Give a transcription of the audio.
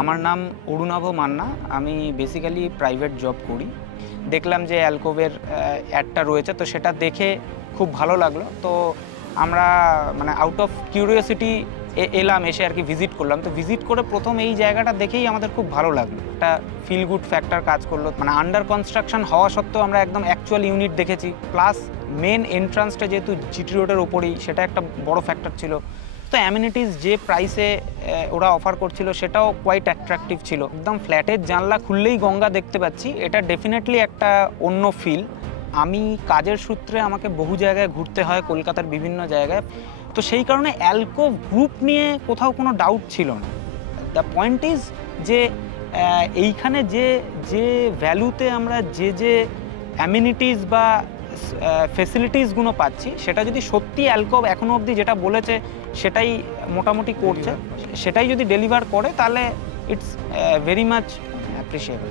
আমার নাম অরুণাভ মান্না। আমি বেসিক্যালি প্রাইভেট জব করি। দেখলাম যে অ্যালকোভের অ্যাডটা রয়েছে, তো সেটা দেখে খুব ভালো লাগলো। তো আমরা মানে আউট অফ কিউরিওসিটি এলাম, এসে আর কি ভিজিট করলাম। তো ভিজিট করে প্রথম এই জায়গাটা দেখেই আমাদের খুব ভালো লাগলো। একটা ফিল গুড ফ্যাক্টর কাজ করলো। মানে আন্ডার কনস্ট্রাকশন হওয়া সত্ত্বেও আমরা একদম অ্যাকচুয়াল ইউনিট দেখেছি। প্লাস মেন এন্ট্রান্সটা যেহেতু জিটি রোডের ওপরেই, সেটা একটা বড় ফ্যাক্টর ছিল। তো অ্যামিনিটিস যে প্রাইসে ওরা অফার করছিল সেটাও কোয়াইট অ্যাট্রাকটিভ ছিল। একদম ফ্ল্যাটের জানলা খুললেই গঙ্গা দেখতে পাচ্ছি, এটা ডেফিনেটলি একটা অন্য ফিল। আমি কাজের সূত্রে আমাকে বহু জায়গায় ঘুরতে হয়, কলকাতার বিভিন্ন জায়গায়। তো সেই কারণে অ্যালকোভ গ্রুপ নিয়ে কোথাও কোনো ডাউট ছিল না। দ্য পয়েন্ট ইজ যে এইখানে যে যে ভ্যালুতে আমরা যে অ্যামিনিটিস বা ফেসিলিটিসগুলো পাচ্ছি, সেটা যদি সত্যি অ্যালকোভ এখনও অবধি যেটা বলেছে সেটাই মোটামুটি করছে, সেটাই যদি ডেলিভার করে, তাহলে ইটস ভেরি মাচ অ্যাপ্রিসিয়েবল।